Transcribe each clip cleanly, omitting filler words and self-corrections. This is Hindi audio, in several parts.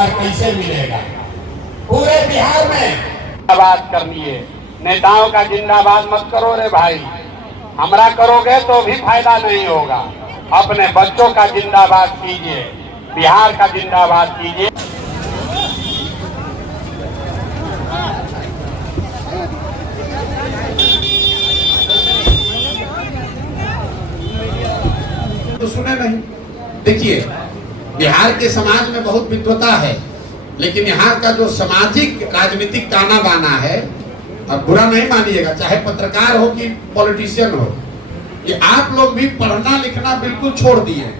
रोजगार कैसे मिलेगा? पूरे बिहार में बात करनी है। नेताओं का जिंदाबाद मत करो रे भाई, हमरा करोगे तो भी फायदा नहीं होगा। अपने बच्चों का जिंदाबाद कीजिए, बिहार का जिंदाबाद कीजिए। तो सुने नहीं। देखिए, बिहार के समाज में बहुत विद्वता है, लेकिन यहाँ का जो सामाजिक राजनीतिक ताना बाना है, अब बुरा नहीं मानिएगा, चाहे पत्रकार हो कि पॉलिटिशियन हो, ये आप लोग भी पढ़ना लिखना बिल्कुल छोड़ दिए।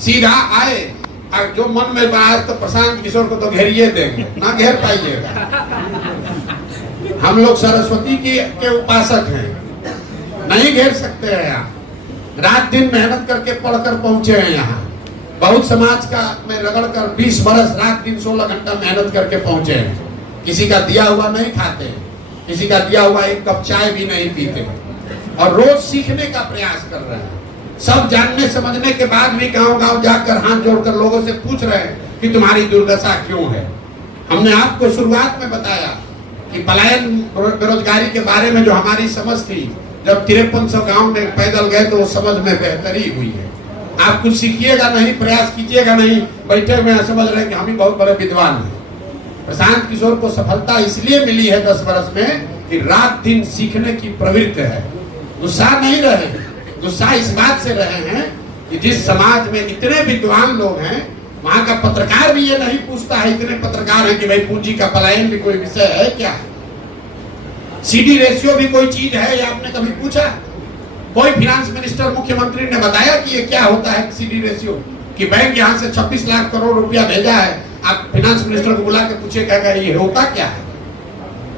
सीधा आए और जो मन में बात तो प्रशांत किशोर को तो घेरिए देंगे, ना घेर पाइएगा। हम लोग सरस्वती के उपासक हैं, नहीं घेर सकते हैं। यहाँ रात दिन मेहनत करके पढ़कर पहुंचे हैं। यहाँ बहुत समाज का में रगड़ कर 20 बरस रात दिन 16 घंटा मेहनत करके पहुंचे हैं। किसी का दिया हुआ नहीं खाते, किसी का दिया हुआ एक कप चाय भी नहीं पीते, और रोज सीखने का प्रयास कर रहे हैं। सब जानने समझने के बाद भी गांव-गांव जाकर हाथ जोड़कर लोगों से पूछ रहे हैं कि तुम्हारी दुर्दशा क्यों है। हमने आपको शुरुआत में बताया कि पलायन बेरोजगारी के बारे में जो हमारी समझ थी, जब 5300 गांव में पैदल गए तो वो समझ में बेहतरी हुई है। आप कुछ सीखिएगा नहीं, प्रयास कीजिएगा नहीं, बैठे हुए समझ रहे हैं कि हम ही बहुत बड़े विद्वान हैं। प्रशांत किशोर को सफलता इसलिए मिली है 10 वर्ष में कि रात दिन सीखने की प्रवृत्ति है। गुस्सा नहीं रहे, गुस्सा इस बात से रहे हैं कि जिस समाज में इतने विद्वान लोग हैं, वहां का पत्रकार भी ये नहीं पूछता है, इतने पत्रकार हैं कि भाई पूंजी का पलायन भी कोई विषय है क्या? सीडी रेशियो भी कोई चीज है, ये आपने कभी पूछा? कोई फाइनेंस मिनिस्टर मुख्यमंत्री ने बताया कि ये क्या होता है सीडी रेशियो? कि बैंक यहाँ से 26 लाख करोड़ रुपया भेजा है, आप फाइनेंस मिनिस्टर को बुला के पूछे क्या ये होता क्या है,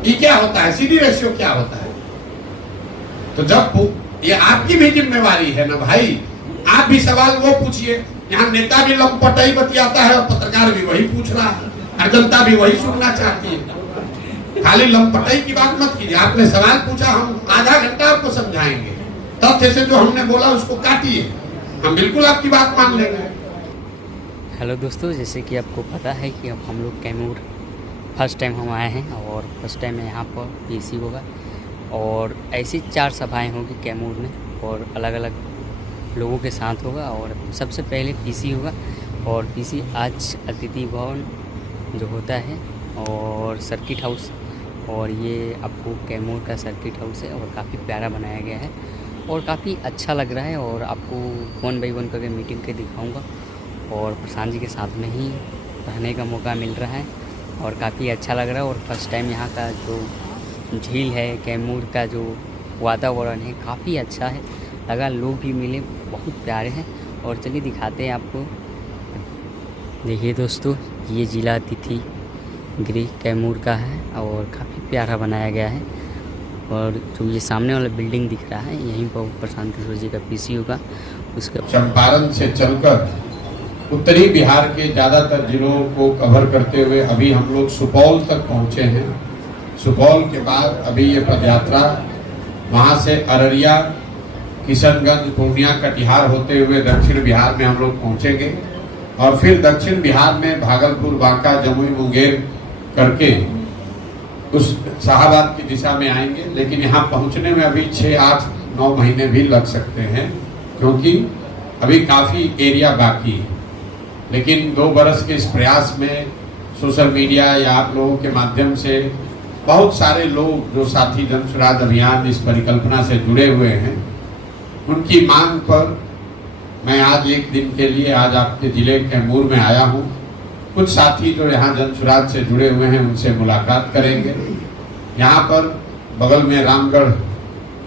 ये क्या होता है, सीडी रेशियो क्या होता है? तो जब ये आपकी भी जिम्मेवारी है ना भाई, आप भी सवाल वो पूछिए। यहाँ नेता भी लंपटाई बतियाता है और पत्रकार भी वही पूछ रहा है, और जनता भी वही सुनना चाहती है। खाली लंपटाई की बात मत कीजिए। आपने सवाल पूछा, हम आधा घंटा आपको समझाएंगे। तथ्य से जो हमने बोला उसको काटिए, हम बिल्कुल आपकी बात मान लेंगे। हेलो दोस्तों, जैसे कि आपको पता है कि अब हम लोग कैमूर फर्स्ट टाइम हम आए हैं, और फर्स्ट टाइम यहाँ पर पीसी होगा, और ऐसी 4 सभाएं होगी कैमूर में, और अलग अलग लोगों के साथ होगा। और सबसे पहले पीसी होगा, और पीसी आज अतिथि भवन जो होता है और सर्किट हाउस, और ये आपको कैमूर का सर्किट हाउस है, और काफ़ी प्यारा बनाया गया है और काफ़ी अच्छा लग रहा है। और आपको 1 बाई 1 करके मीटिंग के दिखाऊंगा, और प्रशांत जी के साथ में ही रहने का मौका मिल रहा है और काफ़ी अच्छा लग रहा है। और फर्स्ट टाइम यहाँ का जो झील है, कैमूर का जो वातावरण है काफ़ी अच्छा है लगा, लोग भी मिले, बहुत प्यारे हैं। और चलिए दिखाते हैं आपको। देखिए दोस्तों, ये जिला अतिथि गृह कैमूर का है और काफ़ी प्यारा बनाया गया है। और जो ये सामने वाला बिल्डिंग दिख रहा है, यहीं पर प्रशांत किशोर जी का पीसी होगा। उसका चंपारण से चलकर उत्तरी बिहार के ज़्यादातर जिलों को कवर करते हुए अभी हम लोग सुपौल तक पहुँचे हैं। सुपौल के बाद अभी ये पदयात्रा वहाँ से अररिया, किशनगंज, पूर्णिया, कटिहार होते हुए दक्षिण बिहार में हम लोग पहुँचेंगे, और फिर दक्षिण बिहार में भागलपुर, बांका, जमुई, मुंगेर करके उस शाहाबाद की दिशा में आएंगे। लेकिन यहाँ पहुँचने में अभी 6, 8, 9 महीने भी लग सकते हैं, क्योंकि अभी काफ़ी एरिया बाकी है। लेकिन 2 बरस के इस प्रयास में सोशल मीडिया या आप लोगों के माध्यम से बहुत सारे लोग जो साथी जन स्वराज अभियान इस परिकल्पना से जुड़े हुए हैं, उनकी मांग पर मैं आज एक दिन के लिए आज आपके ज़िले कैमूर में आया हूँ। कुछ साथी जो यहाँ जन स्वराज से जुड़े हुए हैं उनसे मुलाकात करेंगे। यहाँ पर बगल में रामगढ़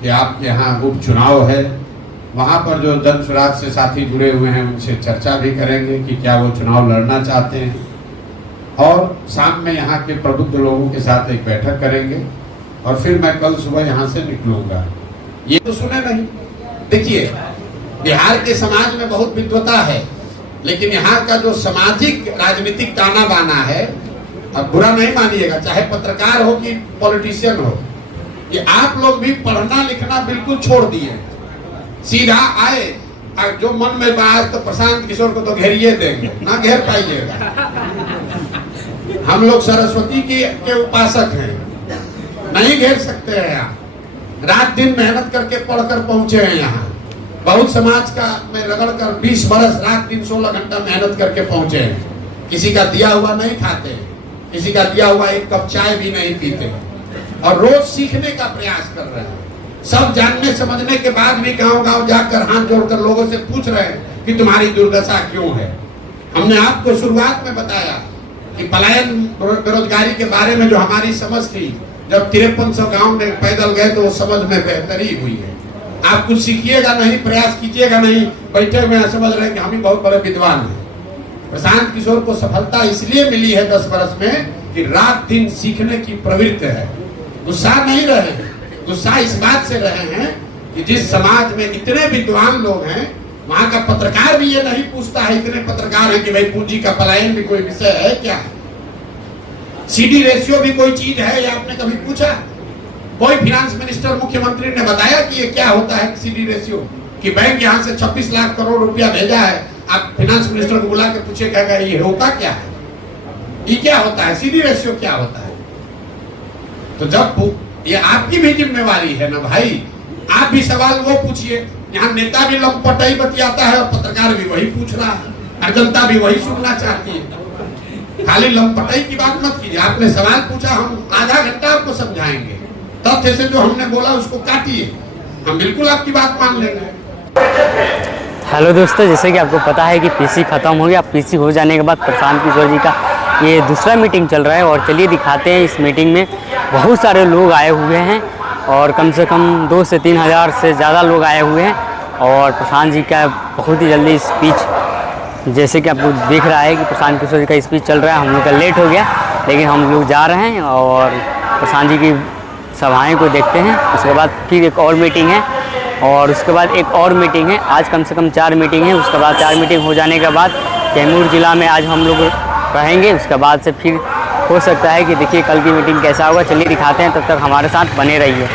के आपके यहाँ उपचुनाव है, वहाँ पर जो जन स्वराज से साथी जुड़े हुए हैं उनसे चर्चा भी करेंगे कि क्या वो चुनाव लड़ना चाहते हैं। और शाम में यहाँ के प्रबुद्ध लोगों के साथ एक बैठक करेंगे, और फिर मैं कल सुबह यहाँ से निकलूँगा। ये तो सुने नहीं। देखिए, बिहार के समाज में बहुत विद्वता है, लेकिन यहाँ का जो सामाजिक राजनीतिक ताना बाना है, अब बुरा नहीं मानिएगा, चाहे पत्रकार हो कि पॉलिटिशियन हो, ये आप लोग भी पढ़ना लिखना बिल्कुल छोड़ दिए। सीधा आए और जो मन में बात तो प्रशांत किशोर को तो घेरिए देंगे, ना घेर पाइएगा। हम लोग सरस्वती के उपासक हैं, नहीं घेर सकते हैं यहाँ। रात दिन मेहनत करके पढ़कर पहुंचे हैं यहाँ। बहुत समाज का में रगड़ कर 20 बरस रात दिन 16 घंटा मेहनत करके पहुंचे हैं। किसी का दिया हुआ नहीं खाते, किसी का दिया हुआ एक कप चाय भी नहीं पीते, और रोज सीखने का प्रयास कर रहे हैं। सब जानने समझने के बाद भी गांव गांव जाकर हाथ जोड़कर लोगों से पूछ रहे हैं कि तुम्हारी दुर्दशा क्यों है। हमने आपको शुरुआत में बताया कि पलायन बेरोजगारी के बारे में जो हमारी समझ थी, जब 5300 गांव में पैदल गए तो वो समझ में बेहतरी हुई है। आप कुछ सीखिएगा नहीं, प्रयास कीजिएगा नहीं, बैठे हुए समझ रहे हैं कि हम ही बहुत बड़े विद्वान हैं। प्रशांत किशोर को सफलता इसलिए मिली है 10 वर्ष में कि रात दिन सीखने की प्रवृत्ति है। गुस्सा नहीं रहे, गुस्सा इस बात से रहे हैं कि जिस समाज में इतने विद्वान लोग हैं, वहां का पत्रकार भी ये नहीं पूछता है, इतने पत्रकार हैं कि भाई पूंजी का पलायन भी कोई विषय है क्या, सीडी रेशियो भी कोई चीज है, या आपने कभी पूछा? कोई फाइनेंस मिनिस्टर मुख्यमंत्री ने बताया कि ये क्या होता है सीडी रेशियो, कि बैंक यहाँ से 26 लाख करोड़ रुपया भेजा है, आप फाइनेंस मिनिस्टर को बुला के पूछे क्या ये होता क्या है, ये क्या होता है, सीडी रेशियो क्या होता है? तो जब ये आपकी भी जिम्मेवारी है ना भाई, आप भी सवाल वो पूछिए। यहाँ नेता भी लंपटाई बतियाता है और पत्रकार भी वही पूछ रहा है, और जनता भी वही सुनना चाहती है। खाली लंपटाई की बात मत कीजिए। आपने सवाल पूछा, हम आधा घंटा आपको समझाएंगे। तथ्य से जो हमने बोला उसको काटिए, हम बिल्कुल आपकी बात मान लेंगे। हेलो दोस्तों, जैसे कि आपको पता है कि पीसी ख़त्म हो गया। पीसी हो जाने के बाद प्रशांत किशोर जी का ये दूसरा मीटिंग चल रहा है, और चलिए दिखाते हैं। इस मीटिंग में बहुत सारे लोग आए हुए हैं, और कम से कम 2 से 3 हज़ार से ज़्यादा लोग आए हुए हैं। और प्रशांत जी का बहुत ही जल्दी स्पीच, जैसे कि आपको दिख रहा है कि प्रशांत किशोर जी का स्पीच चल रहा है। हम लोग का लेट हो गया, लेकिन हम लोग जा रहे हैं और प्रशांत जी की सभाएं को देखते हैं। उसके बाद फिर एक और मीटिंग है, और उसके बाद एक और मीटिंग है। आज कम से कम 4 मीटिंग है। उसके बाद 4 मीटिंग हो जाने के बाद कैमूर ज़िला में आज हम लोग रहेंगे। उसके बाद से फिर हो सकता है कि देखिए कल की मीटिंग कैसा होगा। चलिए दिखाते हैं, तब तक हमारे साथ बने रहिए।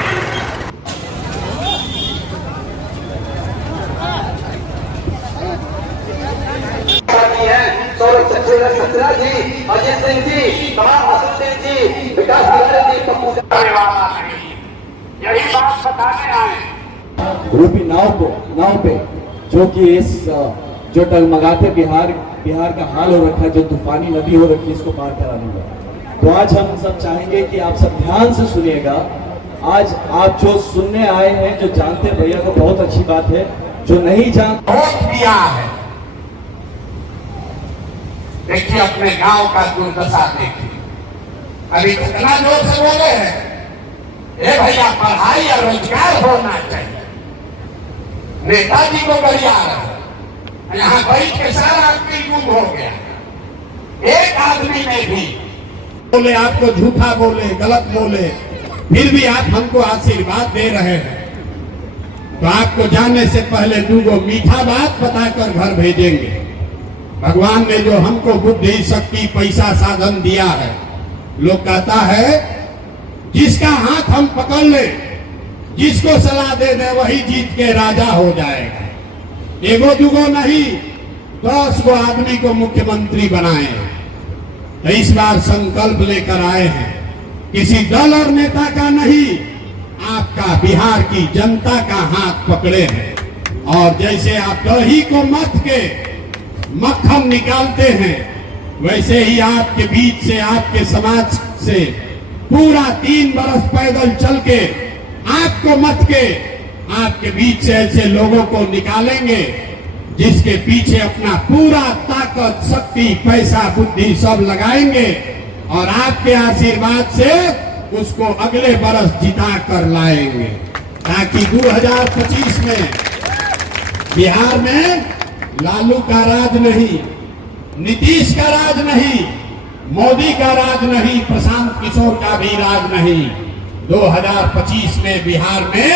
यही बात बताने आए रूपी नाव पे जो कि इस जो टगमगाते बिहार का हाल हो रखा है, जो तूफानी नदी हो रखी है, इसको पार कराने का। तो आज हम सब चाहेंगे कि आप सब ध्यान से सुनिएगा। आज आप जो सुनने आए हैं, जो जानते हैं भैया को बहुत अच्छी बात है, जो नहीं जानते वोट दिया है। देखिए अपने गांव का दुर्दशा देखिए, अभी कितना जोर से बोले हैं, ए भैया पढ़ाई या रोजगार होना चाहिए। नेताजी को गरिया रहा, यहाँ बैठ के सारा आदमी गुम हो गया। एक आदमी ने भी बोले, आपको झूठा बोले, गलत बोले, फिर भी आप हमको आशीर्वाद दे रहे हैं। तो आपको जाने से पहले 2 मीठा बात बताकर घर भेजेंगे। भगवान ने जो हमको बुद्धि, शक्ति, पैसा, साधन दिया है, लोग कहता है जिसका हाथ हम पकड़ ले, जिसको सलाह दे दे, वही जीत के राजा हो जाएगा। एगो दुगो नहीं, 10 गो आदमी को मुख्यमंत्री बनाए। तो इस बार संकल्प लेकर आए हैं, किसी दल और नेता का नहीं, आपका बिहार की जनता का हाथ पकड़े हैं। और जैसे आप दही को मथ के मक्खन निकालते हैं, वैसे ही आपके बीच से, आपके समाज से पूरा 3 बरस पैदल चल के, आपको मत के, आपके बीच से ऐसे लोगों को निकालेंगे जिसके पीछे अपना पूरा ताकत, शक्ति, पैसा, बुद्धि सब लगाएंगे, और आपके आशीर्वाद से उसको अगले बरस जिता कर लाएंगे, ताकि 2025 में बिहार में लालू का राज नहीं, नीतीश का राज नहीं, मोदी का राज नहीं, प्रशांत किशोर का भी राज नहीं। 2025 में बिहार में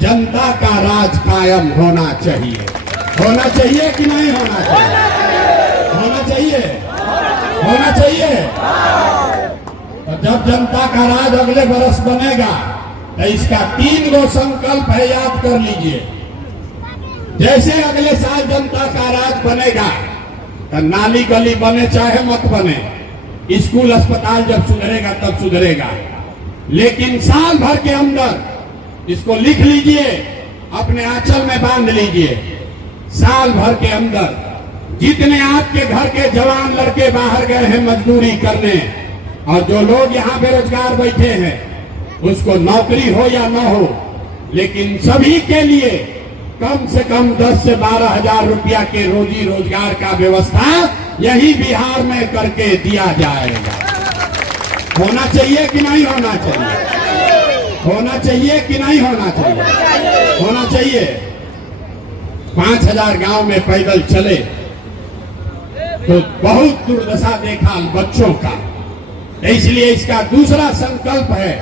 जनता का राज कायम होना चाहिए। होना चाहिए कि नहीं होना चाहिए? होना चाहिए, होना चाहिए। तो जब जनता का राज अगले बरस बनेगा, तो इसका 3 गो संकल्प है, याद कर लीजिए। जैसे अगले साल जनता का राज बनेगा, तो नाली गली बने चाहे मत बने, स्कूल अस्पताल जब सुधरेगा तब सुधरेगा। लेकिन साल भर के अंदर, इसको लिख लीजिए, अपने आंचल में बांध लीजिए, साल भर के अंदर जितने आपके घर के जवान लड़के बाहर गए हैं मजदूरी करने, और जो लोग यहाँ बेरोजगार बैठे हैं, उसको नौकरी हो या न हो, लेकिन सभी के लिए कम से कम 10 से 12 हजार रुपया के रोजी रोजगार का व्यवस्था यही बिहार में करके दिया जाएगा। होना चाहिए कि नहीं होना चाहिए? होना चाहिए कि नहीं होना चाहिए? होना चाहिए। 5000 गांव में पैदल चले तो बहुत दुर्दशा देखा बच्चों का। इसलिए इसका दूसरा संकल्प है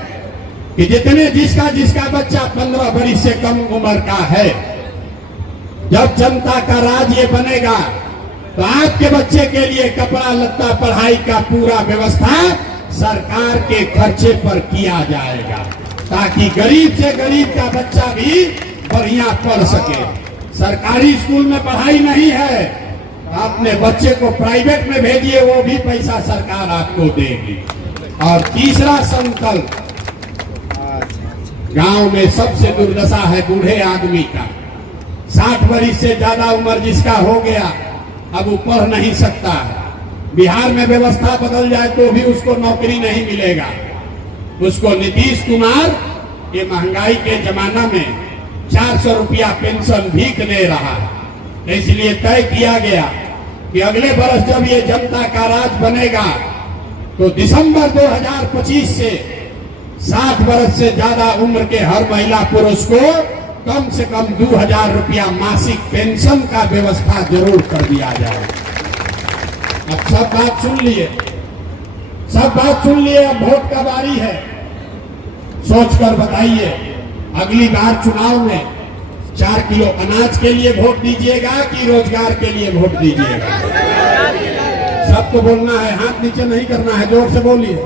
कि जिसका बच्चा 15 वर्ष से कम उम्र का है, जब जनता का राज ये बनेगा तो आपके बच्चे के लिए कपड़ा लत्ता पढ़ाई का पूरा व्यवस्था सरकार के खर्चे पर किया जाएगा, ताकि गरीब से गरीब का बच्चा भी बढ़िया पढ़ सके। सरकारी स्कूल में पढ़ाई नहीं है, अपने बच्चे को प्राइवेट में भेजिए, वो भी पैसा सरकार आपको देगी। और तीसरा संकल्प, गांव में सबसे दुर्दशा है बूढ़े आदमी का। 60 वर्ष से ज्यादा उम्र जिसका हो गया, अब वो पढ़ नहीं सकता है। बिहार में व्यवस्था बदल जाए तो भी उसको नौकरी नहीं मिलेगा। उसको नीतीश कुमार ये महंगाई के जमाना में 400 रुपया पेंशन भीख दे रहा है। इसलिए तय किया गया कि अगले वर्ष जब ये जनता का राज बनेगा तो दिसंबर 2025 से 60 वर्ष से ज्यादा उम्र के हर महिला पुरुष को कम से कम 2000 रुपया मासिक पेंशन का व्यवस्था जरूर कर दिया जाए। अब सब बात सुन लिए, सब बात सुन लिए। अब वोट का बारी है, सोचकर बताइए, अगली बार चुनाव में 4 किलो अनाज के लिए वोट दीजिएगा कि रोजगार के लिए वोट दीजिएगा? सबको बोलना है, हाथ नीचे नहीं करना है, जोर से बोलिए।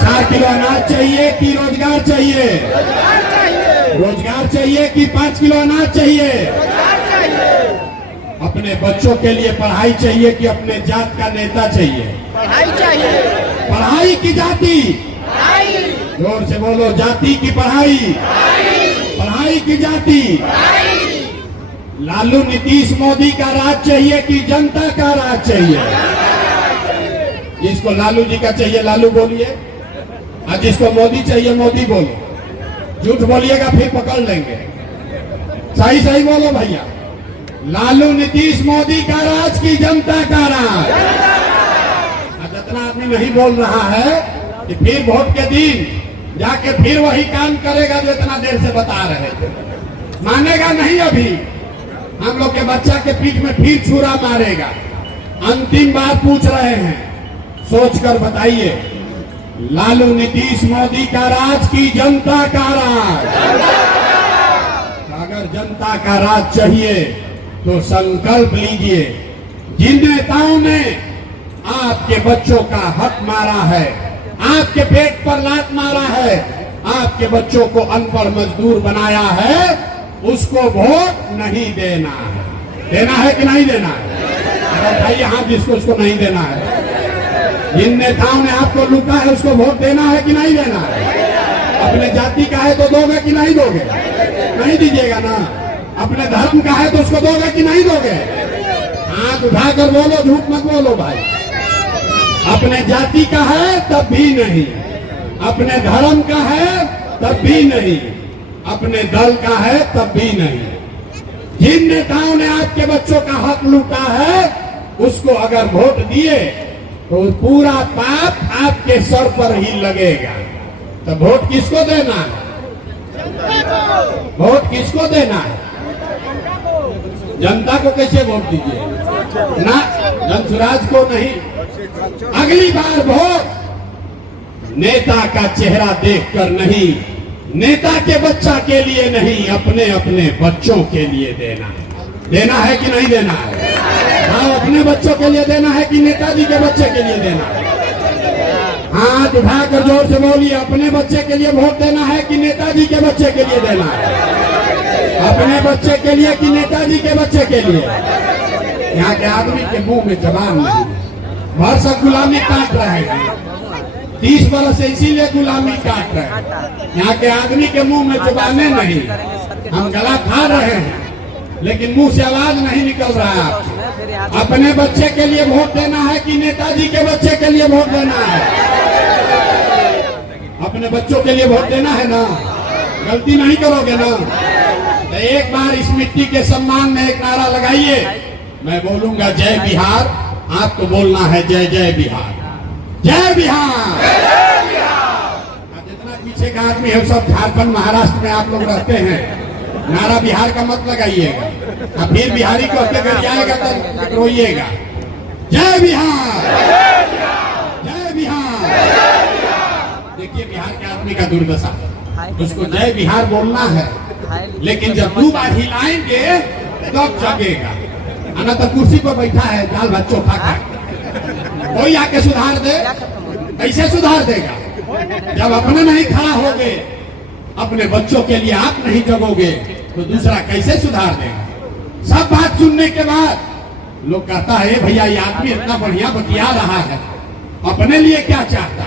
4 किलो अनाज चाहिए कि रोजगार चाहिए? रोजगार चाहिए कि 5 किलो अनाज चाहिए? अपने बच्चों के लिए पढ़ाई चाहिए कि अपने जात का नेता चाहिए? पढ़ाई चाहिए। पढ़ाई की जाति? जोर से बोलो, जाति की पढ़ाई? पढ़ाई की जाति? लालू नीतीश मोदी का राज चाहिए कि जनता का राज चाहिए? जिसको लालू जी का चाहिए लालू बोलिए, और जिसको मोदी चाहिए मोदी बोलो। झूठ बोलिएगा फिर पकड़ लेंगे। सही सही बोलो भैया, लालू नीतीश मोदी का राज की जनता का राज? जितना आदमी नहीं बोल रहा है कि फिर वोट के दिन जाके फिर वही काम करेगा जो इतना देर से बता रहे थे। मानेगा नहीं, अभी हम लोग के बच्चा के पीठ में फिर छुरा मारेगा। अंतिम बात पूछ रहे हैं, सोचकर बताइए, लालू नीतीश मोदी का राज की जनता का राज? अगर जनता का राज चाहिए तो संकल्प लीजिए। जिन नेताओं ने आपके बच्चों का हक मारा है, आपके पेट पर लात मारा है, आपके बच्चों को अनपढ़ मजदूर बनाया है, उसको वोट नहीं देना है। देना है कि नहीं देना है? अगर भाई हाथ जिसको उसको नहीं देना है। जिन नेताओं ने आपको लूटा है उसको वोट देना है कि नहीं देना है? अपने जाति का है तो दोगे कि नहीं दोगे? नहीं दीजिएगा ना। अपने धर्म का है तो उसको दोगे कि नहीं दोगे? हाथ उठाकर बोलो, झूठ मत बोलो भाई। अपने जाति का है तब भी नहीं, अपने धर्म का है तब भी नहीं, अपने दल का है तब भी नहीं। जिन नेताओं ने आपके बच्चों का हक लूटा है उसको अगर वोट दिए तो पूरा पाप आपके सर पर ही लगेगा। तो वोट किसको देना है? वोट किसको देना है? जनता को कैसे वोट दीजिए ना, जनसुराज को नहीं। अगली बार वोट नेता का चेहरा देखकर नहीं, नेता के बच्चा के लिए नहीं, अपने अपने बच्चों के लिए देना है। देना है कि नहीं देना है? हाँ, अपने बच्चों के लिए देना है कि नेताजी के बच्चे के लिए देना है? हाथ उठाकर जोर से बोलिए, अपने बच्चे के लिए वोट देना है कि नेताजी के बच्चे के लिए देना है? अपने बच्चे के लिए कि नेताजी के बच्चे के लिए? यहाँ के आदमी के मुंह में जबान नहीं, वर्ष गुलामी काट रहे हैं, 30 बरस से इसीलिए गुलामी काट रहे हैं। यहाँ के आदमी के मुंह में जुबाने नहीं, हम गला फाड़ रहे हैं लेकिन मुंह से आवाज नहीं निकल रहा है। अपने बच्चे के लिए वोट देना है कि नेताजी के बच्चे के लिए वोट देना है? अपने बच्चों के लिए वोट देना है ना, गलती नहीं करोगे ना। तो एक बार इस मिट्टी के सम्मान में एक नारा लगाइए, मैं बोलूंगा जय बिहार, आपको बोलना है जय जय बिहार, जय बिहार। जितना पीछे का आदमी है सब झारखंड महाराष्ट्र में आप लोग रहते हैं, नारा बिहार का मत लगाइएगा, अब फिर बिहारी को अगर जाएगा तो रोइएगा। जय बिहार, जय बिहार। देखिए बिहार के आदमी का दुर्दशा, उसको जय बिहार बोलना है लेकिन जब 2 बार हिलाएंगे तब जगेगा। आना तो कुर्सी पर बैठा है दाल भात चोखा खा, कोई आके सुधार दे, कैसे सुधार देगा? जब अपने नहीं खड़ा होगे, अपने बच्चों के लिए आप नहीं जगोगे तो दूसरा कैसे सुधार देगा? सब बात सुनने के बाद लोग कहता है भैया ये आदमी इतना बढ़िया बतिया रहा है, अपने लिए क्या चाहता?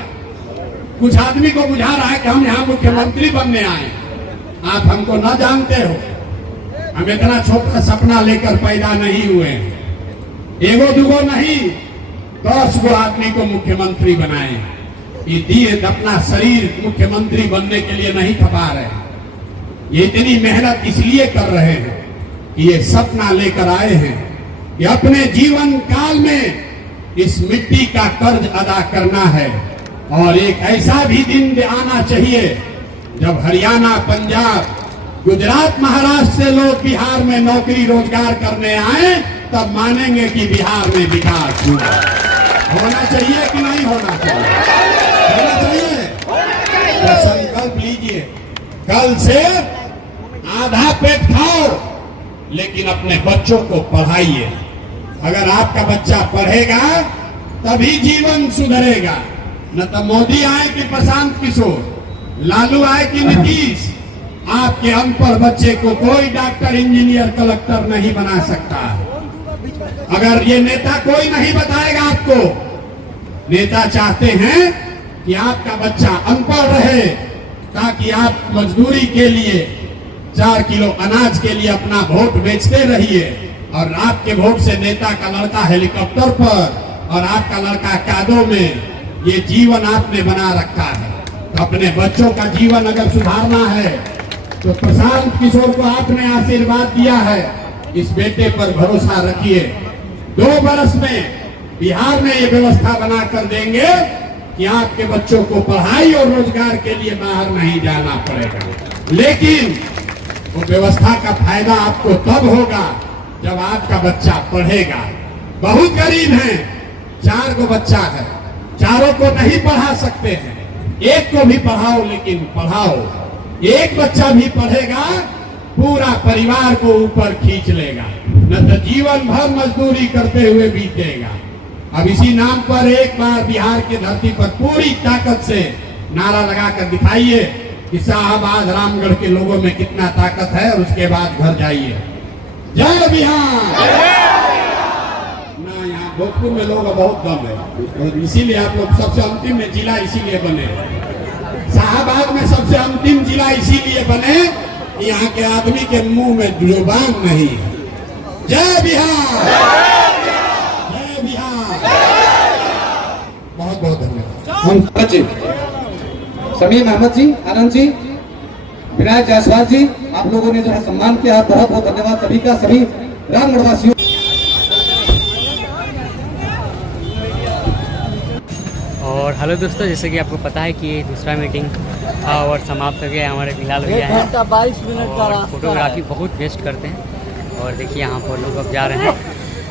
कुछ आदमी को बुझा रहा है कि हम यहाँ मुख्यमंत्री बनने आए। आप हमको न जानते हो, हम इतना छोटा सपना लेकर पैदा नहीं हुए, एगो दुगो नहीं 10 गो आदमी को मुख्यमंत्री बनाए। ये दिए अपना शरीर मुख्यमंत्री बनने के लिए नहीं खपा रहे, ये इतनी मेहनत इसलिए कर रहे हैं कि ये सपना लेकर आए हैं कि अपने जीवन काल में इस मिट्टी का कर्ज अदा करना है। और एक ऐसा भी दिन आना चाहिए जब हरियाणा, पंजाब, गुजरात, महाराष्ट्र से लोग बिहार में नौकरी रोजगार करने आए, तब मानेंगे कि बिहार में विकास हुआ। होना चाहिए कि नहीं होना चाहिए? होना चाहिए। तो संकल्प लीजिए, कल से आधा पेट खाओ लेकिन अपने बच्चों को पढ़ाइए। अगर आपका बच्चा पढ़ेगा तभी जीवन सुधरेगा। न तो मोदी आए कि प्रशांत किशोर, लालू आए कि नीतीश, आपके अनपढ़ बच्चे को कोई डॉक्टर, इंजीनियर, कलेक्टर नहीं बना सकता। अगर ये नेता कोई नहीं बताएगा आपको, नेता चाहते हैं कि आपका बच्चा अनपढ़ रहे ताकि आप मजदूरी के लिए 4 किलो अनाज के लिए अपना वोट बेचते रहिए और आपके वोट से नेता का लड़का हेलीकॉप्टर पर और आपका लड़का कादों में, ये जीवन आपने बना रखा है। तो अपने बच्चों का जीवन अगर सुधारना है तो प्रशांत किशोर को आपने आशीर्वाद दिया है, इस बेटे पर भरोसा रखिए। 2 बरस में बिहार में ये व्यवस्था बना कर देंगे कि आपके बच्चों को पढ़ाई और रोजगार के लिए बाहर नहीं जाना पड़ेगा। लेकिन वो व्यवस्था का फायदा आपको तब होगा जब आपका बच्चा पढ़ेगा। बहुत गरीब हैं, 4 गो बच्चा है, चारों को नहीं पढ़ा सकते हैं, एक को भी पढ़ाओ, लेकिन पढ़ाओ। एक बच्चा भी पढ़ेगा पूरा परिवार को ऊपर खींच लेगा, न तो जीवन भर मजदूरी करते हुए बीतेगा। अब इसी नाम पर एक बार बिहार की धरती पर पूरी ताकत से नारा लगाकर दिखाइए कि शाहबाद, रामगढ़ के लोगों में कितना ताकत है, और उसके बाद घर जाइए। जय बिहार। ना यहाँ भोजपुर में लोग बहुत कम है, इसीलिए आप लोग सबसे अंतिम में जिला इसीलिए बने, शाहबाद में सबसे अंतिम जिला इसीलिए बने, यहाँ के आदमी के मुंह में जुबान नहीं है। जय बिहार, जय बिहार। बहुत बहुत धन्यवाद। हम समीर अहमद जी, आनंद जी, विनायक जायसवाल जी, आप लोगों ने जो है सम्मान किया, बहुत बहुत धन्यवाद सभी का, सभी रामगढ़वासियों। और हेलो दोस्तों, जैसे कि आपको पता है कि ये दूसरा मीटिंग था और समाप्त हो गया। हमारे बिलाल भैया हैं, 22 मिनट का और फोटोग्राफी बहुत बेस्ट करते हैं। और देखिए यहाँ पर लोग अब जा रहे हैं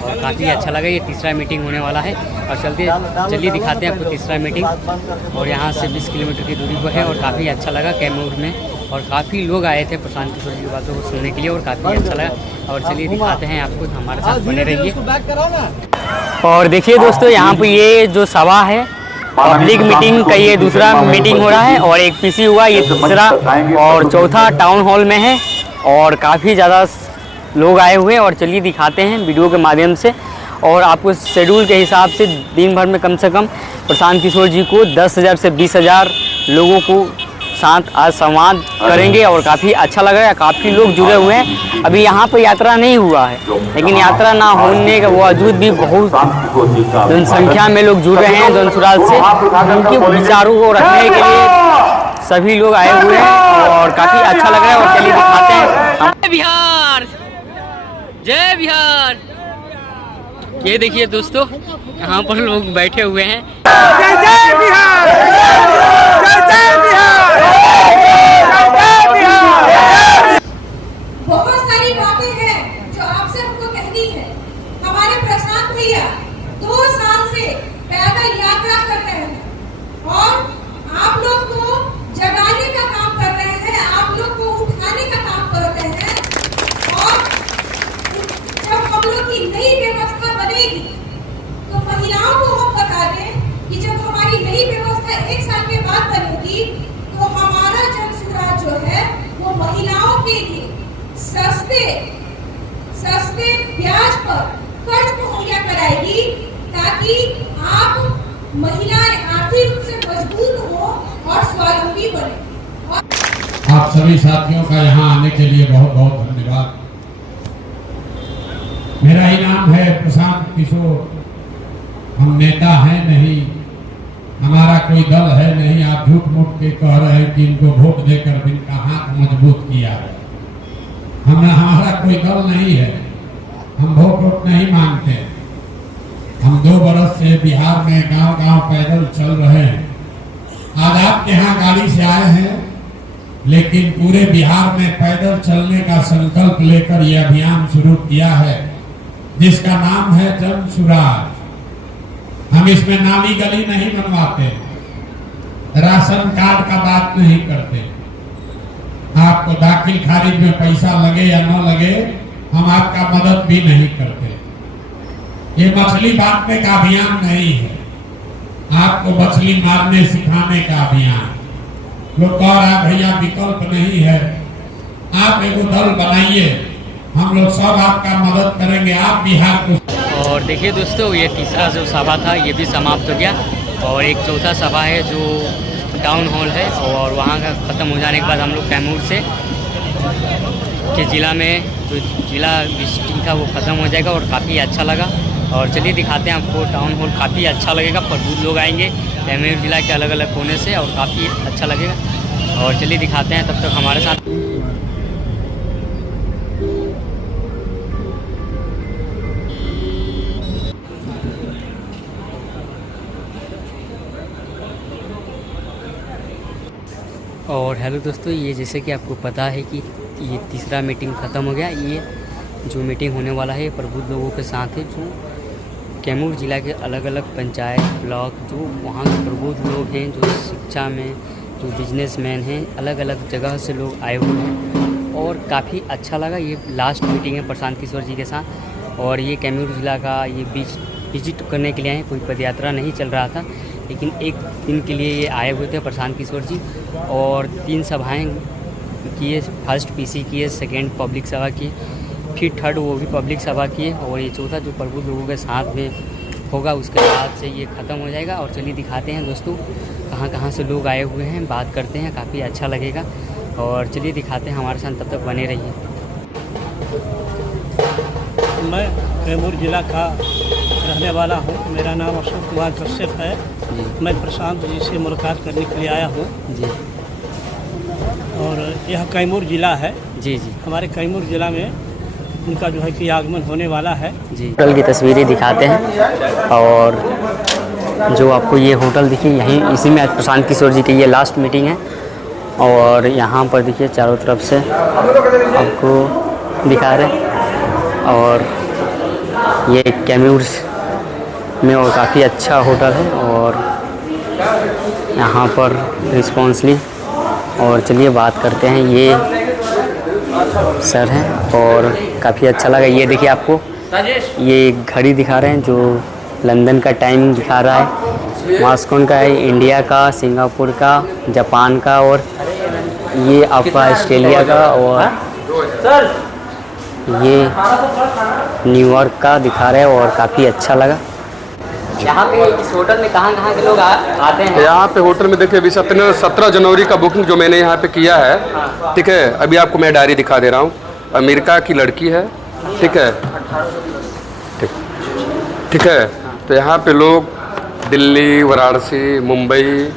और काफ़ी अच्छा लगा। ये तीसरा मीटिंग होने वाला है और चलिए दिखाते हैं आपको तीसरा मीटिंग। और यहाँ से 20 किलोमीटर की दूरी पर है और काफ़ी अच्छा लगा कैमूर में, और काफ़ी लोग आए थे प्रशांत किशोर की बातों को सुनने के लिए और काफ़ी अच्छा लगा। और चलिए दिखाते हैं आपको, हमारे साथ बने रहिए। और देखिए दोस्तों, यहाँ पर ये जो सभा है पब्लिक मीटिंग का, ये दूसरा मीटिंग हो रहा है और एक पीसी हुआ, ये तीसरा और चौथा टाउन हॉल में है और काफ़ी ज़्यादा लोग आए हुए हैं। और चलिए दिखाते हैं वीडियो के माध्यम से। और आपको शेड्यूल के हिसाब से दिन भर में कम से कम प्रशांत किशोर जी को 10,000 से 20,000 लोगों को साथ आज संवाद करेंगे और काफ़ी अच्छा लग रहा है। काफ़ी लोग जुड़े हुए हैं। अभी यहाँ पर यात्रा नहीं हुआ है, लेकिन यात्रा ना होने के बावजूद भी बहुत जनसंख्या में लोग जुड़ रहे हैं जनसुराज से। उनके विचारों को रखने के लिए सभी लोग आए हुए हैं और काफ़ी अच्छा लग रहा है। और चलिए दिखाते हैं। जय बिहार, जय बिहार। ये देखिए दोस्तों, यहाँ पर लोग बैठे हुए हैं। जय जय बिहार, जय जय बिहार, जय बिहार। बहुत सारी बातें हैं जो आपसे हमको कहनी है। हमारे प्रशांत भैया 2 साल से पैदल यात्रा कर रहे हैं और आप लोग को जगाने का काम कर रहे हैं, आप लोग को उठाने का काम कर रहे हैं। और जब हम लोग की नई व्यवस्था बनेगी तो महिलाओं को हम बता दें कि जब हमारी नई व्यवस्था 1 साल के बाद बनेगी तो हमारा जन सुराज जो है वो महिलाओं के लिए सस्ते ब्याज पर कर्ज मुहैया कराएगी, ताकि आप महिलाएं आर्थिक रूप से मजबूत हो और स्वावलंबी बने। आप सभी साथियों का यहाँ आने के लिए बहुत बहुत धन्यवाद। मेरा ही नाम है प्रशांत किशोर। हम नेता हैं नहीं, हमारा कोई दल है नहीं। आप झूठ मूठ के कह रहे हैं कि इनको वोट देकर इनका हाथ मजबूत किया है। हमारा कोई दल नहीं है, हम वोट नहीं मांगते। हम 2 बरस से बिहार में गांव-गांव पैदल चल रहे हैं। आज आपके यहाँ गाड़ी से आए हैं, लेकिन पूरे बिहार में पैदल चलने का संकल्प लेकर यह अभियान शुरू किया है, जिसका नाम है जन सुराज। हम इसमें नामी गली नहीं बनवाते, राशन कार्ड का बात नहीं करते। आपको दाखिल खारिज में पैसा लगे या न लगे, हम आपका मदद भी नहीं करते। ये मछली बांटने का अभियान नहीं है, आपको मछली मारने सिखाने का अभियान। लोग कह रहा भैया विकल्प नहीं है, आप एगो दल बनाइए, हम लोग सब आपका मदद करेंगे। आप बिहार को। और देखिए दोस्तों, ये तीसरा जो सभा था ये भी समाप्त हो गया और एक चौथा सभा है जो टाउन हॉल है, और वहाँ का ख़त्म हो जाने के बाद हम लोग कैमूर से के ज़िला में जो ज़िला विजिटिंग था वो ख़त्म हो जाएगा और काफ़ी अच्छा लगा। और चलिए दिखाते हैं आपको टाउन हॉल। काफ़ी अच्छा लगेगा, बहुत लोग आएंगे कैमूर ज़िला के अलग अलग कोने से और काफ़ी अच्छा लगेगा। और चलिए दिखाते हैं, तब तक हमारे साथ। और हेलो दोस्तों, ये जैसे कि आपको पता है कि ये तीसरा मीटिंग ख़त्म हो गया। ये जो मीटिंग होने वाला है प्रबुद्ध लोगों के साथ है, जो कैमूर ज़िला के अलग अलग पंचायत ब्लॉक, जो वहाँ के प्रबुद्ध लोग हैं, जो शिक्षा में जो बिजनेसमैन हैं, अलग अलग जगह से लोग आए हुए हैं और काफ़ी अच्छा लगा। ये लास्ट मीटिंग है प्रशांत किशोर जी के साथ। और ये कैमूर ज़िला का ये विजिट करने के लिए आए, कोई पदयात्रा नहीं चल रहा था, लेकिन एक दिन के लिए ये आए हुए थे प्रशांत किशोर जी। और 3 सभाएं किए, फर्स्ट पीसी किए, सेकेंड पब्लिक सभा की, फिर थर्ड वो भी पब्लिक सभा किए, और ये चौथा जो प्रबुद्ध लोगों के साथ में होगा उसके बाद से ये ख़त्म हो जाएगा। और चलिए दिखाते हैं दोस्तों कहाँ कहाँ से लोग आए हुए हैं, बात करते हैं, काफ़ी अच्छा लगेगा। और चलिए दिखाते हैं, हमारे साथ तब तक बने रहिए। मैं कैमूर जिला का रहने वाला हूँ। मेरा नाम अशोक कुमार कश्यप है। मैं प्रशांत जी से मुलाकात करने के लिए आया हूँ जी। और यह कैमूर जिला है। जी जी। हमारे कैमूर जिला में उनका जो है कि आगमन होने वाला है जी। होटल की तस्वीरें दिखाते हैं और जो आपको ये होटल दिखी यहीं इसी में आज प्रशांत किशोर जी की ये लास्ट मीटिंग है। और यहाँ पर देखिए चारों तरफ से आपको दिखा रहे हैं और ये कैमूर में और काफ़ी अच्छा होटल है और यहाँ पर रिस्पॉन्सली। और चलिए बात करते हैं, ये सर हैं और काफ़ी अच्छा लगा। ये देखिए आपको ये घड़ी दिखा रहे हैं जो लंदन का टाइम दिखा रहा है, मॉस्को का है, इंडिया का, सिंगापुर का, जापान का और ये आपका ऑस्ट्रेलिया का और ये न्यूयॉर्क का दिखा रहे हैं और काफ़ी अच्छा लगा। यहाँ पे इस होटल में कहाँ के लोग आते हैं? यहाँ पे होटल में देखिए अभी 17 जनवरी का बुकिंग जो मैंने यहाँ पे किया है, ठीक है। अभी आपको मैं डायरी दिखा दे रहा हूँ। अमेरिका की लड़की है, ठीक है, ठीक है। तो यहाँ पे लोग दिल्ली, वाराणसी, मुंबई,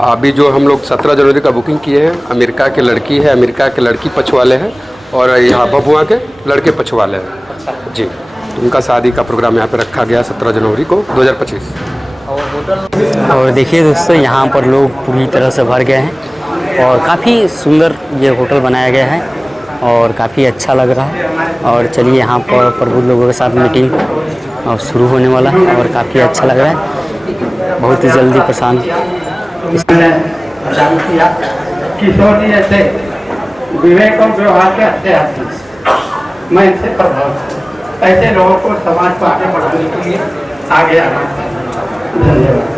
अभी जो हम लोग 17 जनवरी का बुकिंग किए हैं, अमेरिका की लड़की है, अमेरिका के लड़की पक्ष वाले हैं और यहाँ बबुआ के लड़के पक्ष वाले हैं जी। उनका शादी का प्रोग्राम यहाँ पे रखा गया 17 जनवरी को 2025। और देखिए दोस्तों, यहाँ पर लोग पूरी तरह से भर गए हैं और काफ़ी सुंदर ये होटल बनाया गया है और काफ़ी अच्छा लग रहा है। और चलिए, यहाँ पर प्रबुद्ध लोगों के साथ मीटिंग और शुरू होने वाला है और काफ़ी अच्छा लग रहा है। बहुत ही जल्दी प्रशांत किशोर जी ऐसे विवेक और व्यवहार के अच्छे आदमी, मैं इनसे प्रभावित, ऐसे लोगों को समाज को आगे बढ़ाने के लिए आगे आना। धन्यवाद।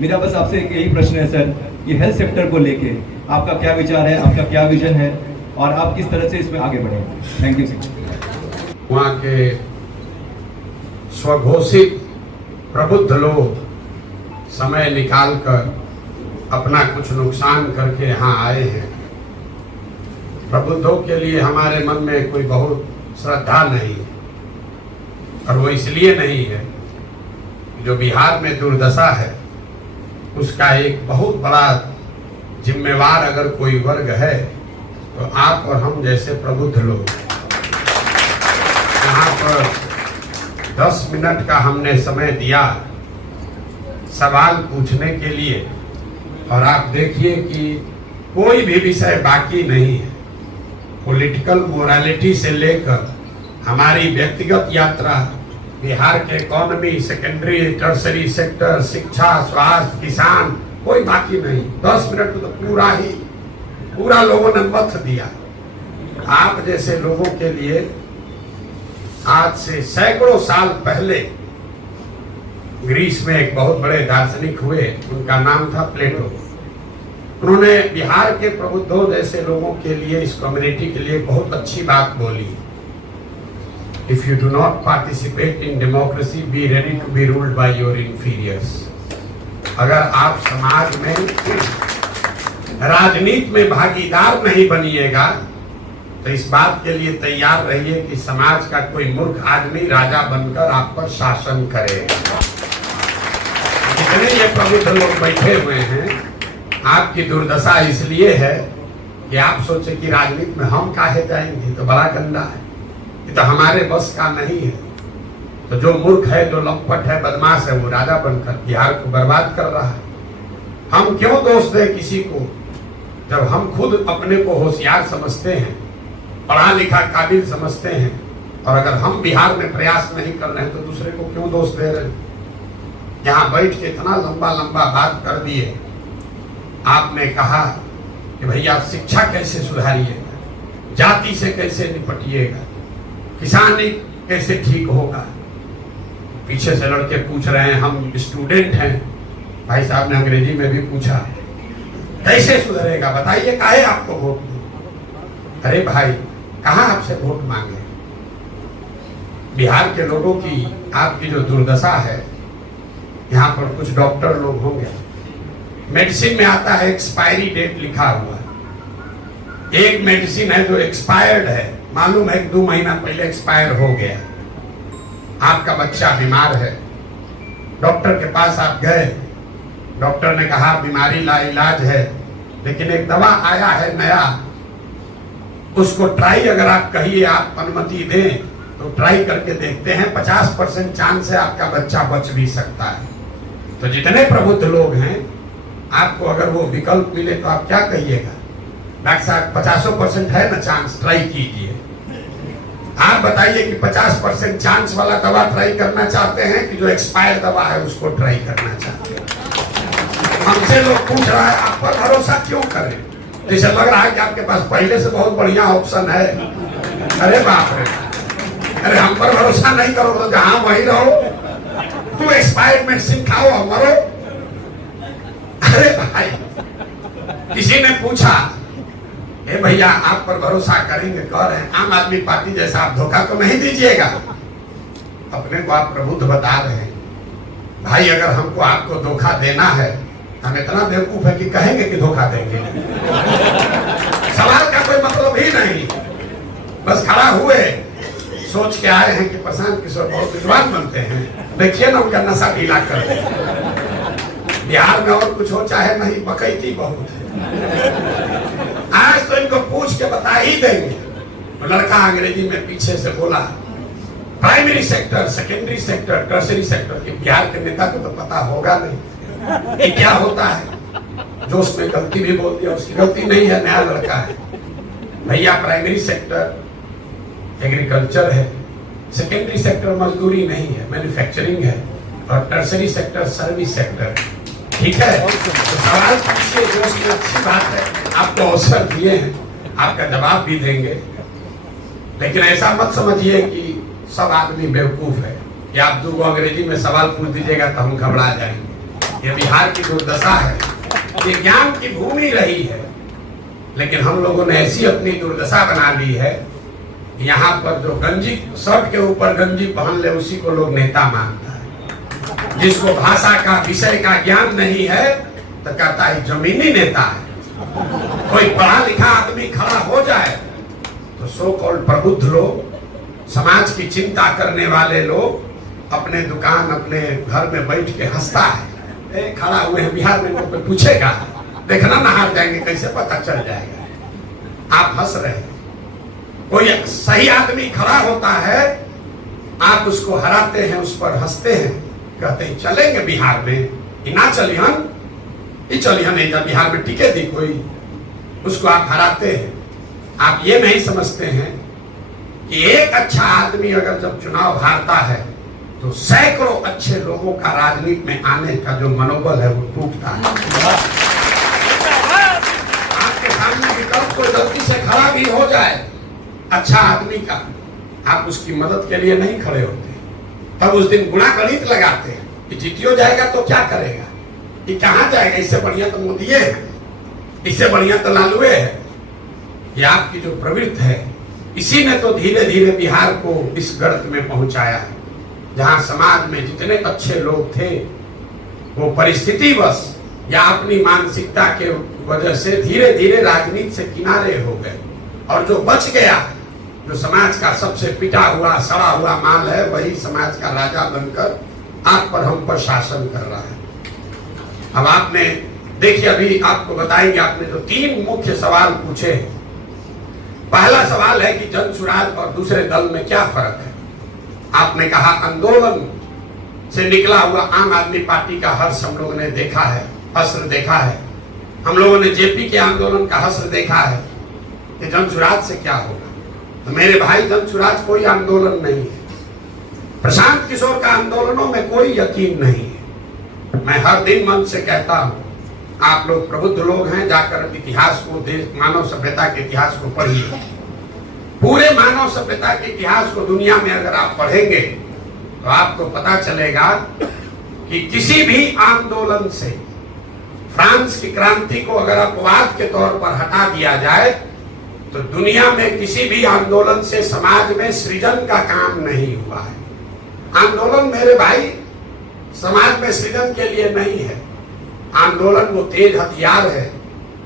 मेरा बस आपसे यही प्रश्न है सर, ये हेल्थ सेक्टर को लेके आपका क्या विचार है, आपका क्या विजन है और आप किस तरह से इसमें आगे बढ़ेंगे? Thank you sir. वहाँ के स्वघोषित प्रबुद्ध लोग समय निकालकर अपना कुछ नुकसान करके यहाँ आए हैं। प्रबुद्धों के लिए हमारे मन में कोई बहुत श्रद्धा नहीं है, और वो इसलिए नहीं है कि जो बिहार में दुर्दशा है उसका एक बहुत बड़ा जिम्मेवार अगर कोई वर्ग है तो आप और हम जैसे प्रबुद्ध लोग। यहाँ पर 10 मिनट का हमने समय दिया सवाल पूछने के लिए, और आप देखिए कि कोई भी विषय बाकी नहीं है। पॉलिटिकल मोरालिटी से लेकर हमारी व्यक्तिगत यात्रा, बिहार के इकोनॉमी, सेकेंडरी टर्सरी सेक्टर, शिक्षा, स्वास्थ्य, किसान, कोई बाकी नहीं। 10 मिनट तो पूरा लोगों ने मत दिया। आप जैसे लोगों के लिए आज से सैकड़ों साल पहले ग्रीस में एक बहुत बड़े दार्शनिक हुए, उनका नाम था प्लेटो। उन्होंने बिहार के प्रबुद्धों जैसे लोगों के लिए, इस कम्युनिटी के लिए बहुत अच्छी बात बोली। If you do not participate in democracy, be ready to be ruled by your inferiors. अगर आप समाज में राजनीति में भागीदार नहीं बनिएगा तो इस बात के लिए तैयार रहिए कि समाज का कोई मूर्ख आदमी राजा बनकर आप पर शासन करेगा। जितने ये प्रबुद्ध लोग बैठे हुए हैं, आपकी दुर्दशा इसलिए है कि आप सोचे कि राजनीति में हम काहे जाएंगे, तो बड़ा गंदा है, ये तो हमारे बस का नहीं है। तो जो मूर्ख है, जो लंपट है, बदमाश है, वो राजा बनकर बिहार को बर्बाद कर रहा है। हम क्यों दोष दें किसी को, जब हम खुद अपने को होशियार समझते हैं, पढ़ा लिखा काबिल समझते हैं, और अगर हम बिहार में प्रयास नहीं कर रहे हैं तो दूसरे को क्यों दोष दे रहे हैं। यहाँ बैठ के इतना लंबा बात कर दिए। आपने कहा कि भैया शिक्षा कैसे सुधारिएगा, जाति से कैसे निपटिएगा, किसानी कैसे ठीक होगा। पीछे से लड़के पूछ रहे हैं, हम स्टूडेंट हैं। भाई साहब ने अंग्रेजी में भी पूछा, कैसे सुधरेगा बताइए, काहे आपको वोट दे। अरे भाई, कहाँ आपसे वोट मांगे। बिहार के लोगों की, आपकी जो दुर्दशा है, यहाँ पर कुछ डॉक्टर लोग होंगे, मेडिसिन में आता है एक्सपायरी डेट लिखा हुआ। एक मेडिसिन है जो एक्सपायर्ड है, मालूम है 2 महीना पहले एक्सपायर हो गया। आपका बच्चा बीमार है, डॉक्टर के पास आप गए, डॉक्टर ने कहा बीमारी ला इलाज है, लेकिन एक दवा आया है नया, उसको ट्राई अगर आप कहिए, आप अनुमति दें तो ट्राई करके देखते हैं, 50% चांस है आपका बच्चा बच भी सकता है। तो जितने प्रबुद्ध लोग हैं, आपको अगर वो विकल्प मिले तो आप क्या कहिएगा, डॉक्टर साहब 50% है ना चांस, ट्राई कीजिए। आप बताइए कि 50% चांस वाला दवा ट्राई करना चाहते हैं कि जो एक्सपायर दवा है उसको ट्राई करना चाहते हैं। हमसे लोग पूछ रहा है आप पर भरोसा क्यों करें, जैसे लग रहा है कि आपके पास पहले से बहुत बढ़िया ऑप्शन है। अरे बाप रे, अरे हम पर भरोसा नहीं करो तो जहां वही रहो, तू एक्सपायर्ड मेडिसिन खाओ और मरो। अरे भाई, किसी ने पूछा ए भैया आप पर भरोसा करेंगे, कह रहे हैं आम आदमी पार्टी जैसा आप धोखा तो नहीं दीजिएगा। अपने को आप प्रबुद्ध बता रहे हैं भाई, अगर हमको आपको धोखा देना है, हम इतना बेवकूफ है कि कहेंगे कि धोखा देंगे। सवाल का कोई मतलब ही नहीं, बस खड़ा हुए सोच के आए हैं कि प्रशांत किशोर बहुत विद्वान बनते हैं, देखिए ना उनका नशा ढीला कर दे। बिहार में और कुछ हो चाहे नहीं, बकैती बहुत है। आज तो इनको पूछ के बता ही देंगे। तो लड़का अंग्रेजी में पीछे से बोला primary sector, secondary sector, tertiary sector के बिहार के नेता को तो पता होगा नहीं कि क्या होता है। जो उसमें गलती भी बोल दिया उसकी गलती नहीं है, नया लड़का है भैया। प्राइमरी सेक्टर एग्रीकल्चर है, सेकेंडरी सेक्टर मजदूरी नहीं है, मैन्युफैक्चरिंग है, और टर्सरी सेक्टर सर्विस सेक्टर। ठीक है, तो सवाल पूछिए जो उसमें अच्छी बात है, आपको अवसर दिए हैं, आपका जवाब भी देंगे। लेकिन ऐसा मत समझिए कि सब आदमी बेवकूफ है, या आप दो अंग्रेजी में सवाल पूछ दीजिएगा तो हम घबरा जाएंगे। ये बिहार की दुर्दशा है, ये ज्ञान की भूमि रही है, लेकिन हम लोगों ने ऐसी अपनी दुर्दशा बना ली है, यहाँ पर जो गंजी शर्ट के ऊपर गंजी पहन ले उसी को लोग नेता मानता है। जिसको भाषा का विषय का ज्ञान नहीं है तो कहता है जमीनी नेता है। कोई पढ़ा लिखा आदमी खड़ा हो जाए तो सो कॉल्ड प्रबुद्ध लोग, समाज की चिंता करने वाले लोग अपने दुकान अपने घर में बैठ के हंसता है। खड़ा हुए हैं बिहार में, कोई पूछेगा, देखना ना हार जाएंगे, कैसे पता चल जाएगा। आप हंस रहे हैं, कोई सही आदमी खड़ा होता है, आप उसको हराते हैं, उस पर हंसते हैं, कहते हैं चलेंगे बिहार में, ना चलिहन, चलिहन नहीं, जब बिहार में टिके दी कोई, उसको आप हराते हैं। आप ये नहीं समझते हैं कि एक अच्छा आदमी अगर जब चुनाव हारता है तो सैकड़ों अच्छे लोगों का राजनीति में आने का जो मनोबल है वो टूटता है। आपके सामने विकल्प कोई गलती से खड़ा भी हो जाए अच्छा आदमी का, आप उसकी मदद के लिए नहीं खड़े होते, तब उस दिन गुणा गणित लगाते हैं कि जीतियो जाएगा तो क्या करेगा, ये कहाँ जाएगा, इससे बढ़िया तो मोदी है, इससे बढ़िया तो लालू है। ये आपकी जो प्रवृत्ति है, इसी ने तो धीरे धीरे बिहार को इस गर्त में पहुंचाया है, जहां समाज में जितने अच्छे लोग थे वो परिस्थिति बस या अपनी मानसिकता के वजह से धीरे धीरे राजनीति से किनारे हो गए, और जो बच गया, जो समाज का सबसे पिटा हुआ सड़ा हुआ माल है, वही समाज का राजा बनकर आप पर हम पर शासन कर रहा है। अब आपने देखिए, अभी आपको बताएंगे, आपने जो 3 मुख्य सवाल पूछे। पहला सवाल है कि जन सुराज और दूसरे दल में क्या फर्क है। आपने कहा आंदोलन से निकला हुआ आम आदमी पार्टी का हर्ष हम लोगों ने देखा है, हश्र देखा है। हम लोगों ने जेपी के आंदोलन का हश्र देखा है कि जन सुराज से क्या होगा। तो मेरे भाई, जन सुराज कोई आंदोलन नहीं है, प्रशांत किशोर का आंदोलनों में कोई यकीन नहीं है। मैं हर दिन मन से कहता हूं, आप लोग प्रबुद्ध लोग हैं, जाकर इतिहास को, देश मानव सभ्यता के इतिहास को पढ़िए। पूरे मानव सभ्यता के इतिहास को दुनिया में अगर आप पढ़ेंगे तो आपको पता चलेगा कि किसी भी आंदोलन से, फ्रांस की क्रांति को अगर अपवाद के तौर पर हटा दिया जाए तो दुनिया में किसी भी आंदोलन से समाज में सृजन का काम नहीं हुआ है। आंदोलन मेरे भाई समाज में सृजन के लिए नहीं है। आंदोलन वो तेज हथियार है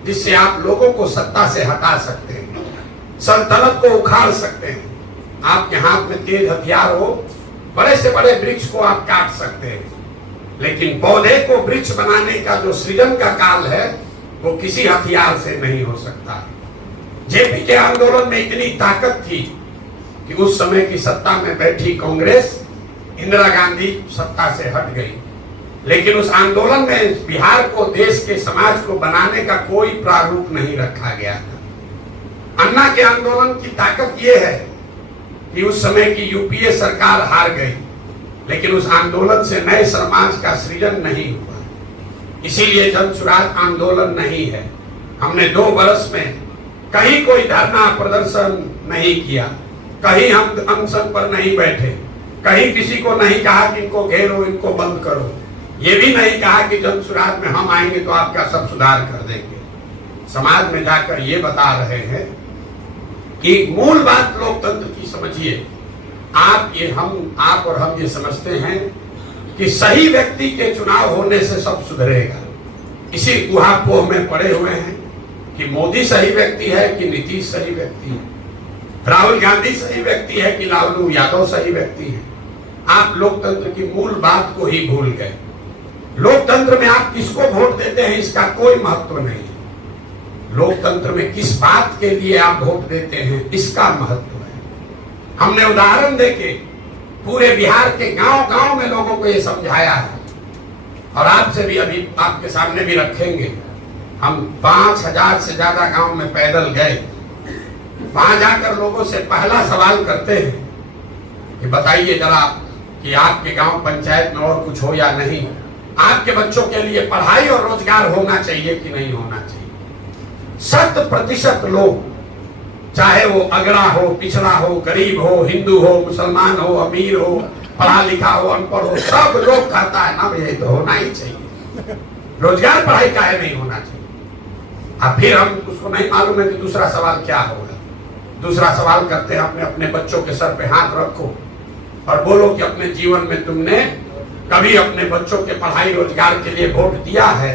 जिससे आप लोगों को सत्ता से हटा सकते हैं, सल्तनत को उखाड़ सकते हैं। आपके हाथ में तेज हथियार हो, बड़े से बड़े वृक्ष को आप काट सकते हैं, लेकिन पौधे को वृक्ष बनाने का जो सृजन का काल है वो किसी हथियार से नहीं हो सकता। जेपी के आंदोलन में इतनी ताकत थी कि उस समय की सत्ता में बैठी कांग्रेस, इंदिरा गांधी सत्ता से हट गई, लेकिन उस आंदोलन में बिहार को, देश के समाज को बनाने का कोई प्रारूप नहीं रखा गया था। अन्ना के आंदोलन की ताकत यह है कि उस समय की यूपीए सरकार हार गई, लेकिन उस आंदोलन से नए समाज का सृजन नहीं हुआ। इसीलिए जन सुराज आंदोलन नहीं है। हमने 2 वर्ष में कहीं कोई धरना प्रदर्शन नहीं किया, कहीं हम अनशन पर नहीं बैठे, कहीं किसी को नहीं कहा कि इनको घेरो, इनको बंद करो, ये भी नहीं कहा कि जन सुराज में हम आएंगे तो आपका सब सुधार कर देंगे। समाज में जाकर ये बता रहे हैं कि मूल बात लोकतंत्र की समझिए। आप और हम ये समझते हैं कि सही व्यक्ति के चुनाव होने से सब सुधरेगा। इसी ऊहापोह में पड़े हुए हैं कि मोदी सही व्यक्ति है कि नीतीश सही व्यक्ति है, राहुल गांधी सही व्यक्ति है कि लालू यादव सही व्यक्ति है। आप लोकतंत्र की मूल बात को ही भूल गए। लोकतंत्र में आप किसको वोट देते हैं इसका कोई महत्व नहीं है। लोकतंत्र में किस बात के लिए आप वोट देते हैं इसका महत्व है। हमने उदाहरण देके पूरे बिहार के गांव-गांव में लोगों को ये समझाया है और आपसे भी अभी आपके सामने भी रखेंगे। हम 5000 से ज्यादा गांव में पैदल गए। वहां जाकर लोगों से पहला सवाल करते हैं कि बताइए जरा कि आपके गांव पंचायत में और कुछ हो या नहीं, आपके बच्चों के लिए पढ़ाई और रोजगार होना चाहिए कि नहीं होना चाहिए। 100% लोग, चाहे वो अगड़ा हो, पिछड़ा हो, गरीब हो, हिंदू हो, मुसलमान हो, अमीर हो, पढ़ा लिखा हो, अनपढ़ हो, सब लोग कहता है ना भैया तो होना ही चाहिए, रोजगार पढ़ाई काहे नहीं होना चाहिए। अब फिर हम उसको नहीं मालूम है कि दूसरा सवाल क्या होगा। दूसरा सवाल करते हैं अपने अपने बच्चों के सर पे हाथ रखो और बोलो कि अपने जीवन में तुमने कभी अपने बच्चों के पढ़ाई रोजगार के लिए वोट दिया है।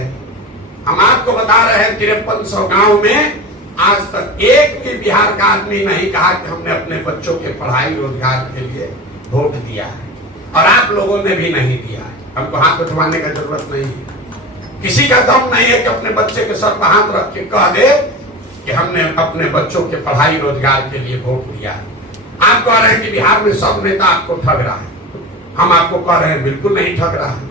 हम आपको बता रहे हैं 5300 गांव में आज तक एक भी बिहार का आदमी नहीं कहा कि हमने अपने बच्चों के पढ़ाई रोजगार के लिए वोट दिया है, और आप लोगों ने भी नहीं दिया है। हमको हाथ उठवाने का जरूरत नहीं है। किसी का दम नहीं है कि अपने बच्चे के सर पर हाथ रख के कह दे कि हमने अपने बच्चों के पढ़ाई रोजगार के लिए वोट दिया है। आप कह रहे हैं कि बिहार में सब नेता आपको ठग रहा है। हम आपको कह रहे हैं बिल्कुल नहीं ठग रहा है।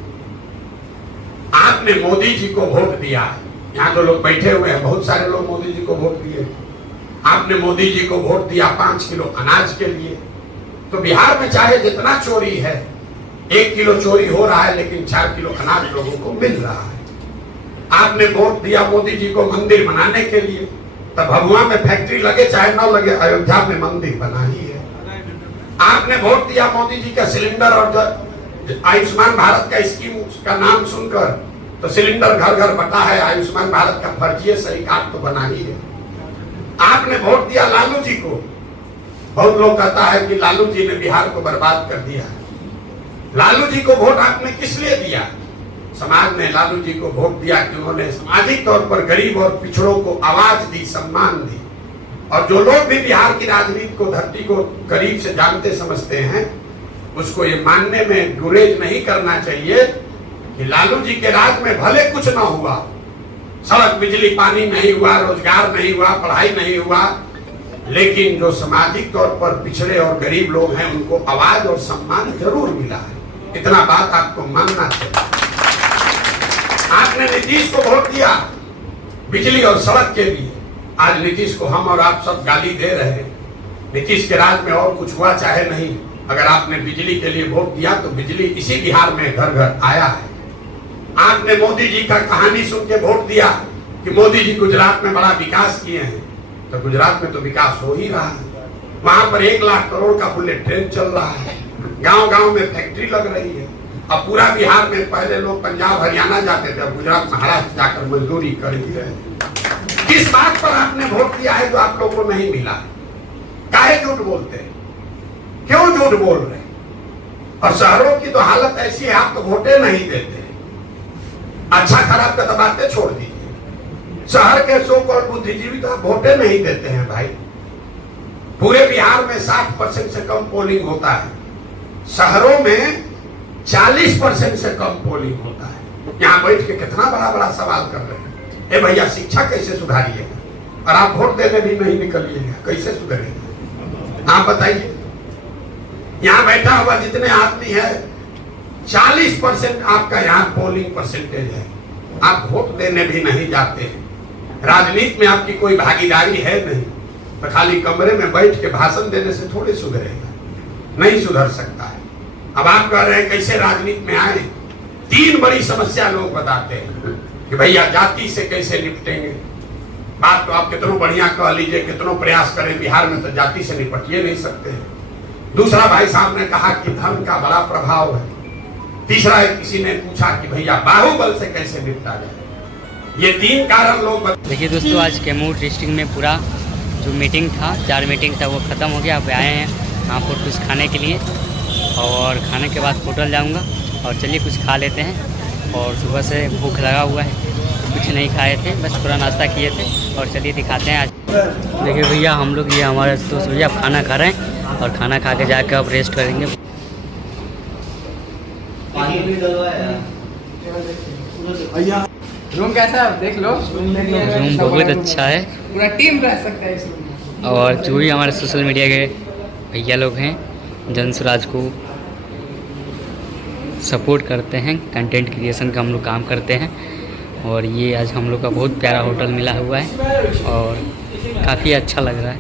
आपने मोदी जी को वोट दिया है। यहाँ जो लोग बैठे हुए हैं बहुत सारे लोग मोदी जी को वोट दिए। आपने मोदी जी को वोट दिया 5 किलो अनाज के लिए। तो बिहार में चाहे जितना चोरी है, 1 किलो चोरी हो रहा है लेकिन 4 किलो अनाज लोगों को मिल रहा है। आपने वोट दिया मोदी जी को मंदिर बनाने के लिए, तब भभुआ में फैक्ट्री लगे चाहे न लगे, अयोध्या में मंदिर बना ही है। आपने वोट दिया मोदी जी का सिलेंडर और आयुष्मान भारत का स्कीम का नाम सुनकर, तो सिलेंडर घर घर बटा है, आयुष्मान भारत का फर्जी सही कार्ड तो बना ही है। आपने वोट दिया लालू जी को। बहुत लोग कहता है कि लालू जी ने बिहार को बर्बाद कर दिया। लालू जी को वोट आपने किस लिए दिया? समाज ने लालू जी को वोट दिया कि उन्होंने सामाजिक तौर पर गरीब और पिछड़ों को आवाज दी, सम्मान दी। और जो लोग भी बिहार की राजनीति को, धरती को करीब से जानते समझते हैं, उसको ये मानने में गुरेज नहीं करना चाहिए कि लालू जी के राज में भले कुछ ना हुआ, सड़क बिजली पानी नहीं हुआ, रोजगार नहीं हुआ, पढ़ाई नहीं हुआ, लेकिन जो सामाजिक तौर पर पिछड़े और गरीब लोग हैं उनको आवाज और सम्मान जरूर मिला है। इतना बात आपको मानना चाहिए। आपने नीतीश को वोट दिया बिजली और सड़क के लिए। आज नीतीश को हम और आप सब गाली दे रहे हैं। नीतीश के राज में और कुछ हुआ चाहे नहीं, अगर आपने बिजली के लिए वोट दिया तो बिजली इसी बिहार में घर घर आया है। आपने मोदी जी का कहानी सुन के वोट दिया कि मोदी जी गुजरात में बड़ा विकास किए हैं, तो गुजरात में तो विकास हो ही रहा है। वहां पर 1 लाख करोड़ का बुलेट ट्रेन चल रहा है, गांव-गांव में फैक्ट्री लग रही है। अब पूरा बिहार में पहले लोग पंजाब हरियाणा जाते थे, अब गुजरात महाराष्ट्र जाकर मजदूरी कर ही रहे। किस बात पर आपने वोट दिया है जो आप लोगों को नहीं मिला? काहे झूठ बोलते हैं? क्यों झूठ बोल रहे हैं? और शहरों की तो हालत ऐसी है, आप तो वोटे नहीं देते। अच्छा खराब का तो बातें छोड़ दीजिए। शहर के सो और बुद्धिजीवी तो आप वोटे नहीं देते हैं भाई। पूरे बिहार में 60% से कम पोलिंग होता है, शहरों में 40% से कम पोलिंग होता है। यहाँ बैठ के कितना बड़ा बड़ा सवाल कर रहे हैं, ए भैया शिक्षा कैसे सुधारिएगा, और आप वोट देने भी नहीं निकलिएगा, कैसे सुधरेगा? आप बताइए। यहाँ बैठा हुआ जितने आदमी है 40% आपका यहाँ पोलिंग परसेंटेज है, आप वोट देने भी नहीं जाते हैं। राजनीति में आपकी कोई भागीदारी है नहीं, तो खाली कमरे में बैठ के भाषण देने से थोड़े सुधरेगा। नहीं सुधर सकता है। अब आप कह रहे हैं कैसे राजनीति में आए, 3 बड़ी समस्या लोग बताते हैं कि भैया जाति से कैसे निपटेंगे। बात तो आप कितनों बढ़िया कह लीजिए, कितनों प्रयास करें, बिहार में तो जाति से निपटिए नहीं सकते। दूसरा भाई साहब ने कहा कि धर्म का बड़ा प्रभाव है। तीसरा किसी ने पूछा कि भैया बाहुबल से कैसे निपटा जाए। ये 3 कारण लोग देखिए दोस्तों, आज कैमूर डिस्ट्रिक्ट में पूरा जो मीटिंग था, 4 मीटिंग था, वो ख़त्म हो गया। अब आए हैं यहाँ पर कुछ खाने के लिए और खाने के बाद होटल जाऊँगा। और चलिए कुछ खा लेते हैं। और सुबह से भूख लगा हुआ है, कुछ नहीं खाए थे, बस पूरा नाश्ता किए थे। और चलिए दिखाते हैं आज। देखिए भैया, हम लोग ये हमारे दोस्त भैया अब खाना खा रहे हैं और खाना खा के जाकर अब रेस्ट करेंगे। रूम कैसा है देख लो। रूम बहुत अच्छा है, पूरा टीम रह सकता है इस रूम में। और जो भी हमारे सोशल मीडिया के भैया लोग हैं, जनसुराज को सपोर्ट करते हैं, कंटेंट क्रिएशन का हम लोग काम करते हैं। और ये आज हम लोग का बहुत प्यारा होटल मिला हुआ है और काफ़ी अच्छा लग रहा है।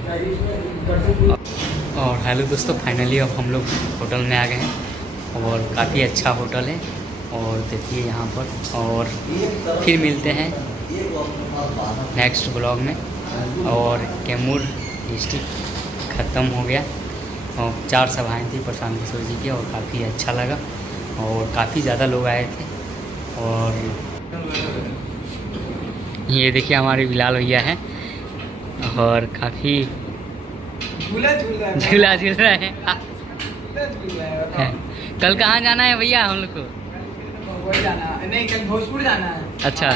और हेलो दोस्तों, फाइनली अब हम लोग होटल में आ गए हैं और काफ़ी अच्छा होटल है। और देखिए यहाँ पर, और फिर मिलते हैं नेक्स्ट ब्लॉग में। और कैमूर डिस्ट्रिक्ट ख़त्म हो गया और 4 सभाएँ थी प्रशांत किशोर जी की और काफ़ी अच्छा लगा और काफ़ी ज़्यादा लोग आए थे। और ये देखिए हमारे बिलाल भैया हैं और काफ़ी झूला झूल रहा है। झूला झूल रहे हैं। झूल रहा है। कल कहाँ जाना है भैया हम लोग को? वही जाना है, नहीं कल भोजपुर जाना है। अच्छा,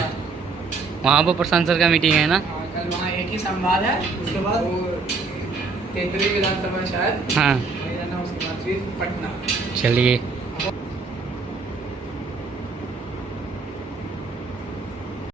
वहाँ पर प्रशांत सर का मीटिंग है ना? कल वहाँ एक ही संवाद है, उसके बाद वो तेतरी विधानसभा शायद हाँ, वही जाना, उसके बाद फिर पटना। चलिए